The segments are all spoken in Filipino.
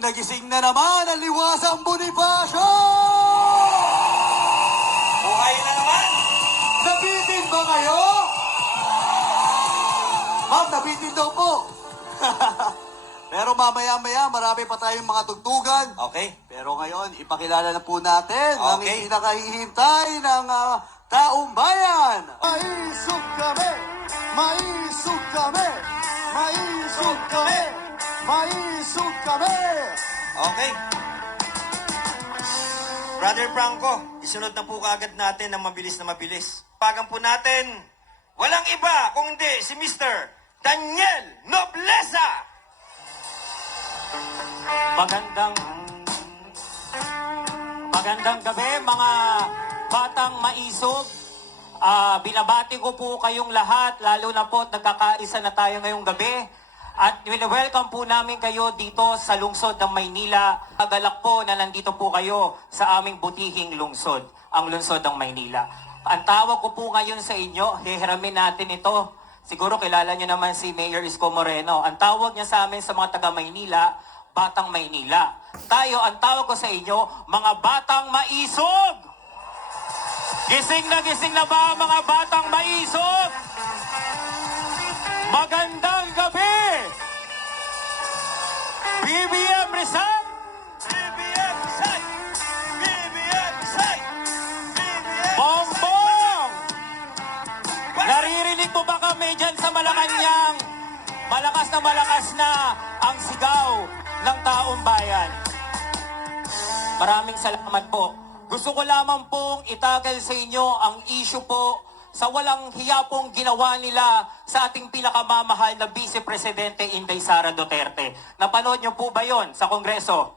na gising na naman ang liwasang Bonifacio! Buhay na naman! Nabitin ba kayo? Ma'am, nabitin daw po. Pero mamaya-maya, marami pa tayong mga tugtugan. Okay. Pero ngayon, ipakilala na po natin ang Okay. hindi nakahihintay ng ah, taong bayan. Maisog kami! Maisog kami! Maisog kami! Maisog kami! Okay. Brother Franco, isunod na po kaagad natin ng mabilis na mabilis. Pagan po natin, walang iba kung hindi si Mr. Daniel Nobleza! Magandang Magandang gabi mga batang maisog. Ah, binabati ko po kayong lahat, lalo na po nagkakaisa na tayo ngayong gabi. At welcome po namin kayo dito sa lungsod ng Maynila. Magalak po na nandito po kayo sa aming butihing lungsod, ang lungsod ng Maynila. Ang tawag ko po ngayon sa inyo, hihiramin natin ito. Siguro kilala niyo naman si Mayor Isko Moreno. Ang tawag niya sa amin sa mga taga Maynila, Batang Maynila. Tayo, ang tawag ko sa inyo, mga Batang Maisog! Gising na gising na ba mga Batang Maisog? Magandang gabi! BBM Rizal! BBM Side! BBM Side! BBM Bongbong! Naririnig mo ba kami dyan sa Malacanang? Malakas na malakas na ang sigaw ng taong bayan. Maraming salamat po. Gusto ko lamang pong itagal sa inyo ang issue po sa walang hiya pong ginawa nila sa ating pinakamamahal na Vice Presidente Inday Sara Duterte. Napanood niyo po ba yon sa Kongreso?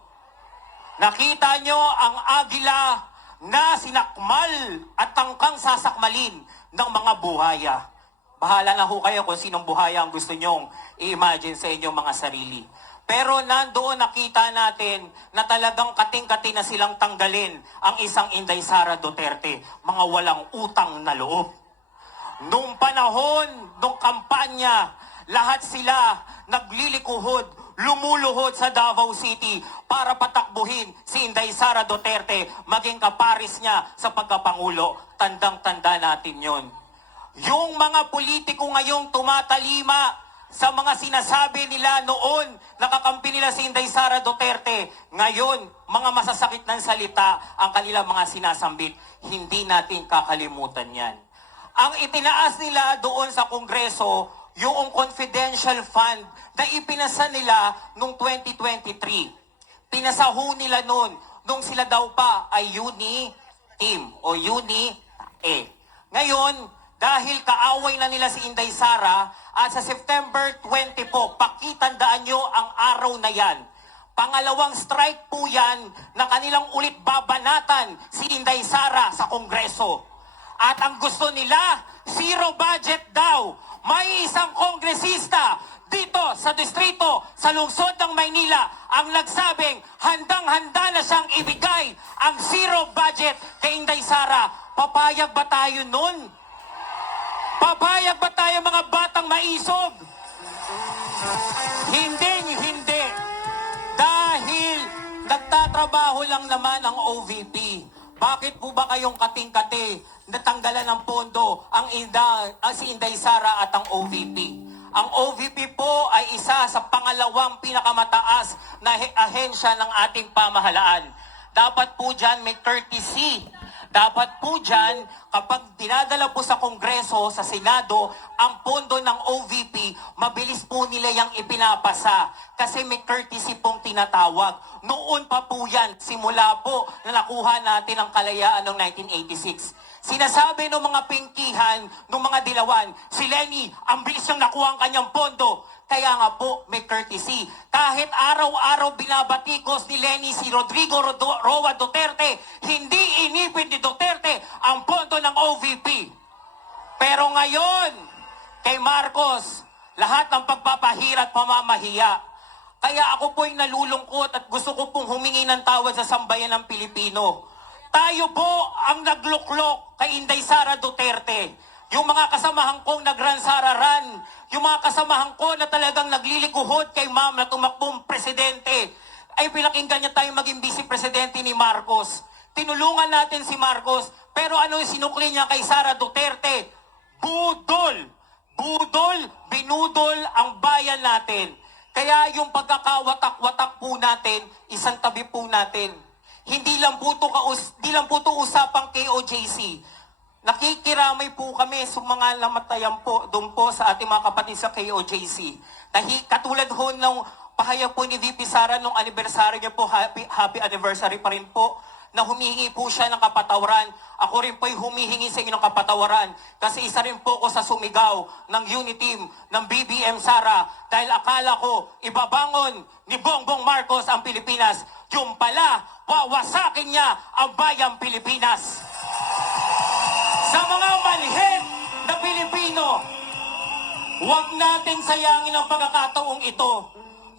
Nakita nyo ang agila na sinakmal at tangkang sasakmalin ng mga buhaya. Bahala na ho kayo kung sinong buhaya ang gusto nyong i-imagine sa inyong mga sarili. Pero nandoon nakita natin na talagang kating-kati na silang tanggalin ang isang Inday Sara Duterte, mga walang utang na loob. Nung panahon, nung kampanya, lahat sila naglilikuhod, lumuluhod sa Davao City para patakbuhin si Inday Sara Duterte, maging kaparis niya sa pagkapangulo. Tandang-tanda natin yon. Yung mga politiko ngayong tumatalima sa mga sinasabi nila noon, nakakampi nila si Inday Sara Duterte. Ngayon, mga masasakit ng salita ang kanilang mga sinasambit. Hindi natin kakalimutan yan. Ang itinaas nila doon sa Kongreso, yung confidential fund na ipinasa nila noong 2023. Pinasaho nila noon nung sila daw pa ay uni team o uni E. Ngayon, dahil kaaway na nila si Inday Sara, at sa September 20 po, pakitandaan nyo ang araw na yan. Pangalawang strike po yan na kanilang ulit babanatan si Inday Sara sa Kongreso. At ang gusto nila, zero budget daw. May isang kongresista dito sa distrito, sa lungsod ng Maynila, ang nagsabing handang-handa na siyang ibigay ang zero budget kay Inday Sara. Papayag ba tayo nun? Papayag ba tayo mga batang maisog? Hindi, hindi. Dahil nagtatrabaho lang naman ang OVP. Bakit po ba kayong kating-kati natanggalan ng pondo ang, Inda, ang si Inday Sara at ang OVP? Ang OVP po ay isa sa pangalawang pinakamataas na he- ahensya ng ating pamahalaan. Dapat po dyan may courtesy dapat po dyan, kapag dinadala po sa Kongreso, sa Senado, ang pondo ng OVP, mabilis po nila yung ipinapasa. Kasi may courtesy pong tinatawag. Noon pa po yan, simula po na nakuha natin ang kalayaan noong 1986. Sinasabi ng mga pingkihan, ng mga dilawan, si Lenny, ang bilis niyang nakuha ang kanyang pondo. Kaya nga po, may courtesy. Kahit araw-araw binabatikos ni Lenny si Rodrigo Rodo- Roa Duterte, hindi inipid ni Duterte ang pondo ng OVP. Pero ngayon, kay Marcos, lahat ng pagpapahira at pamamahiya. Kaya ako po'y nalulungkot at gusto ko pong humingi ng tawad sa sambayan ng Pilipino. Tayo po ang nagluklok kay Inday Sara Duterte. Yung mga kasamahan kong nagransararan, yung mga kasamahan ko na talagang naglilikuhod kay ma'am na tumakbong presidente, ay pinakinggan niya tayong maging vice presidente ni Marcos. Tinulungan natin si Marcos, pero ano yung sinukli niya kay Sara Duterte? Budol! Budol, binudol ang bayan natin. Kaya yung pagkakawatak-watak po natin, isang tabi po natin. Hindi lang po to hindi lang po to usapang KOJC. Nakikiramay po kami sa mga lamatayan po doon po sa ating mga kapatid sa KOJC. Nahi, katulad ho ng pahayag po ni VP Sara nung anniversary niya po, happy, happy anniversary pa rin po, na humihingi po siya ng kapatawaran. Ako rin po'y humihingi sa inyo ng kapatawaran kasi isa rin po ako sa sumigaw ng unity team ng BBM Sara dahil akala ko ibabangon ni Bongbong Marcos ang Pilipinas. Yung pala, wawasakin niya ang bayang Pilipinas. Sa mga manhid na Pilipino, huwag nating sayangin ang pagkakataong ito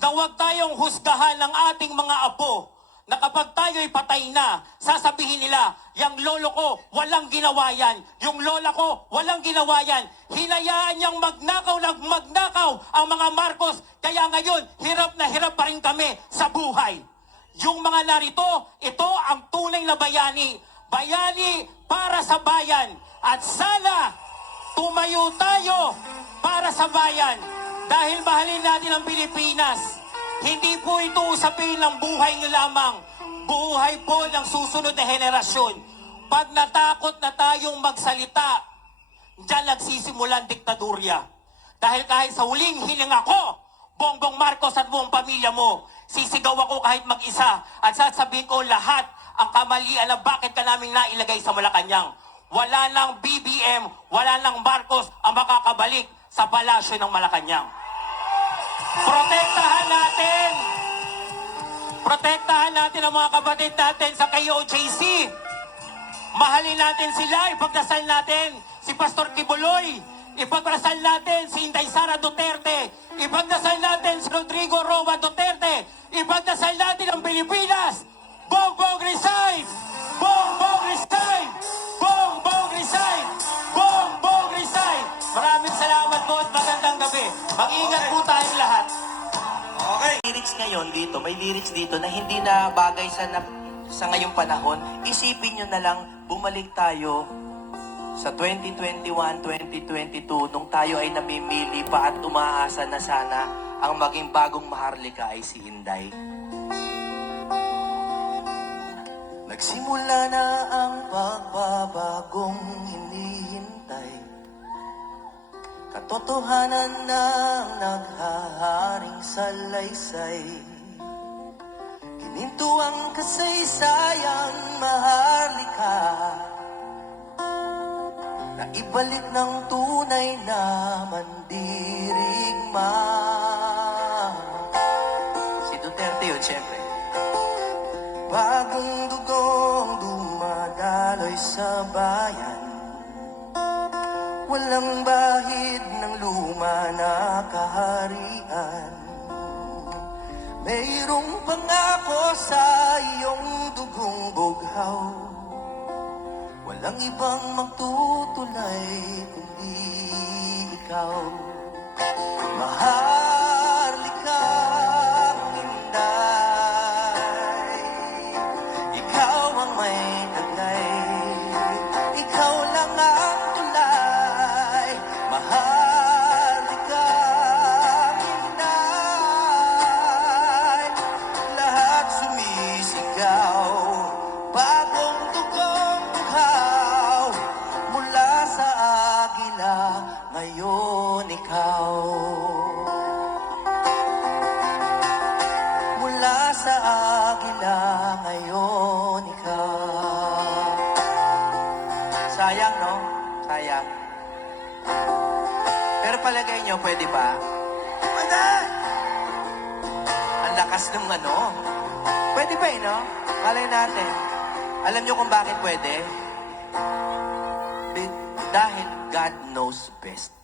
na huwag tayong husgahan ng ating mga apo na kapag tayo'y patay na, sasabihin nila, yung lolo ko, walang ginawa yan. Yung lola ko, walang ginawa yan. Hinayaan niyang magnakaw na magnakaw ang mga Marcos. Kaya ngayon, hirap na hirap pa rin kami sa buhay. Yung mga narito, ito ang tunay na bayani. Bayani para sa bayan. At sana, tumayo tayo para sa bayan. Dahil mahalin natin ang Pilipinas. Hindi po ito usapin ng buhay nyo lamang. Buhay po ng susunod na henerasyon. Pag natakot na tayong magsalita, Diyan nagsisimula ang diktadurya. Dahil kahit sa huling hininga ko, Bongbong Marcos at buong pamilya mo, sisigaw ako kahit mag-isa at sasabihin ko lahat ang kamalian na bakit ka namin nailagay sa Malacanang. Wala nang BBM, wala nang Marcos ang makakabalik sa palasyo ng Malacanang. Protektahan! Protektahan natin ang mga kapatid natin sa KOJC! Mahalin natin sila, ipagdasal natin si Pastor Kibuloy, ipagdasal natin si Inday Sara Duterte, ipagdasal natin si Rodrigo Roa Duterte, ipagdasal natin ang Pilipinas! Bongbong resign! Bongbong resign! Bongbong resign! Bongbong resign! Maraming salamat po at magandang gabi. Mag-ingat po. Okay. Lyrics ngayon dito, may lyrics dito na hindi na bagay sa na, sa ngayong panahon. Isipin nyo na lang, bumalik tayo sa 2021, 2022, nung tayo ay namimili pa at umaasa na sana ang maging bagong Maharlika ay si Inday. Nagsimula na ang pagbabagong hinihintay Katotohanan ng naghaharing salaysay. Gininto ang kasaysayang maharlika Na ibalik ng tunay na mandirigma. Si Duterte yun, syempre. Bagong dugong dumadaloy sa bayan Walang bahid ng luma na kaharian. Mayroong pangako sa iyong dugong bughaw. Walang ibang magtutulay kundi ikaw. Maharlika ikaw Mula sa agila Ngayon ikaw Sayang no? Sayang Pero palagay nyo, pwede ba? Pwede! Ang lakas ng ano. Pwede ba eh, no? Malay natin. Alam nyo kung bakit pwede? Dahil God knows best.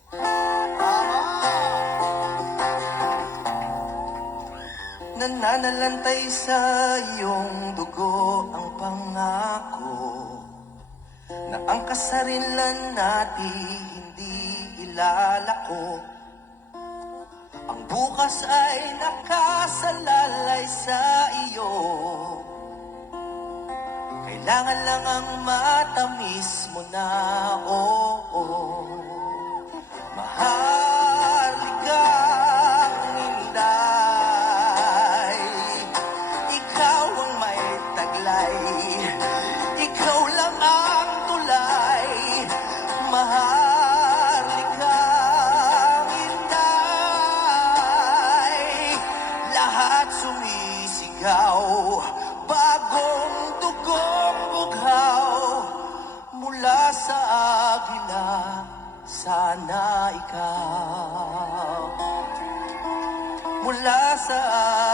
Nananalantay sa iyong dugo ang pangako na ang kasarinlan natin hindi ilalako. Ang bukas ay nakasalalay sa iyo. Kailangan lang ang matamis mo na, oo. Mahaligang Sana ikaw. Mula sa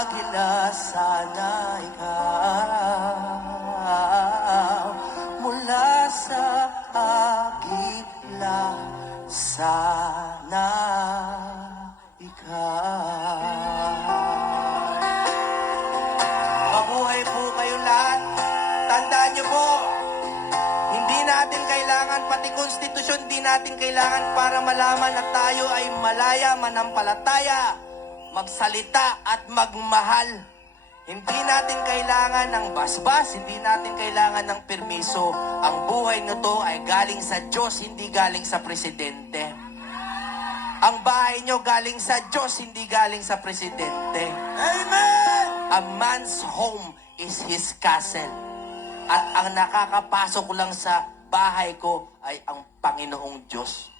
agila Sana ikaw. Mula sa agila Sana ikaw. Mabuhay po kayo lahat. Tandaan niyo po, natin kailangan, pati konstitusyon, hindi natin kailangan para malaman na tayo ay malaya, manampalataya, magsalita at magmahal. Hindi natin kailangan ng basbas, hindi natin kailangan ng permiso. Ang buhay na to ay galing sa Diyos, hindi galing sa presidente. Ang bahay nyo galing sa Diyos, hindi galing sa presidente. Amen! A man's home is his castle. At ang nakakapasok lang sa bahay ko ay ang Panginoong Diyos.